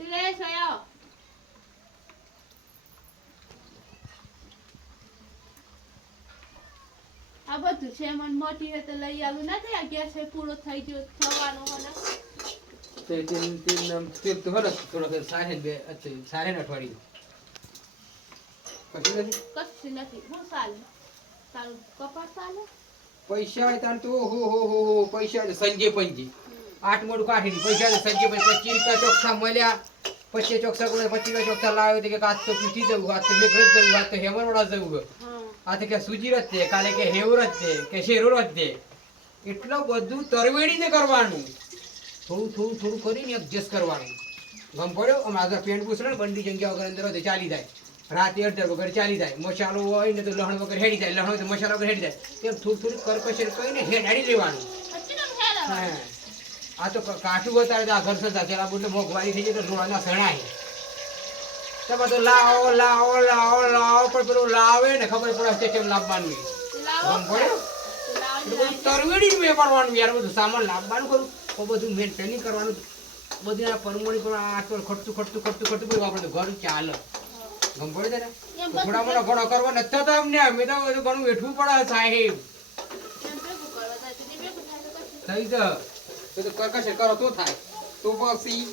સુરેશ આયો આ બધું છે મન મોટી હે તો લઈ આવું નથી. આ ગેસ એ પૂરો થઈ ગયો થવાનો મને તે તીન તીન નામ તેલ તો હરસ થોડોક સારે બે અચ્છા સારે ને અઠવાડિયું. પછી નથી? કશું નથી. હું ચાલે? તારું કપાસ ચાલે? પૈસા તાર તો હો હો હો હો પૈસા સંજે સંજય પંજી. આઠ મોડું કાઢી પૈસા સંજય પચીસ રૂપિયા ચોખ્ખા મળ્યા. પછી ચોખ્ખા કોઈ પચીસ રૂપિયા ચોખ્ખા લાવ્યો કે આજ તો પીઠી જવું આજ તો મેઘરજ જવું આજ તો હેમરવાડા જવું આ તો કે સુજી રજ છે કાલે કે હેવર જ છે કે શેરો જ છે. એટલું બધું તરવેડીને કરવાનું. થોડું થોડું થોડું કરીને એડજસ્ટ કરવાનું. ગમ પડ્યો? અમે આગળ પેન્ટ પૂછડે બંડી જગ્યા વગર અંદર હોય ચાલી જાય. રાતે અડધર વગર ચાલી જાય. મસાલો હોય ને તો લહણ વગર હેડી જાય. લહણ હોય તો મસાલો વગર હેડી જાય. એમ થોડું થોડું કરકસર કરીને હેડ હેડી લેવાનું. તમે હા. આ તો કાઠું બતાવે તો આ ઘર સતા છે. આ બધું મોંઘવારી થઈ જાય તો રોવાના સણાય તમે તો લાવો લાવો લાવો લાવો પણ પેલું લાવે ને ખબર પડે કેમ લાવવાનું. બધું તરવેડી મેં વેપારવાનું યાર બધું સામાન લાવવાનું કરું તો બધું મેન્ટેનિંગ કરવાનું. બધી આ પરમણી પણ આ તો ખર્ચું ખર્ચું ખર્ચું ખર્ચું બધું આપણે ઘર ચાલે. ગમ પડે ને થોડા મોટા ઘણો કરવા નથી તો અમને. અમે તો બધું ઘણું વેઠવું પડે સાહેબ. થઈ જાય જ તો કરકશે કરો તો થાય. તો પછી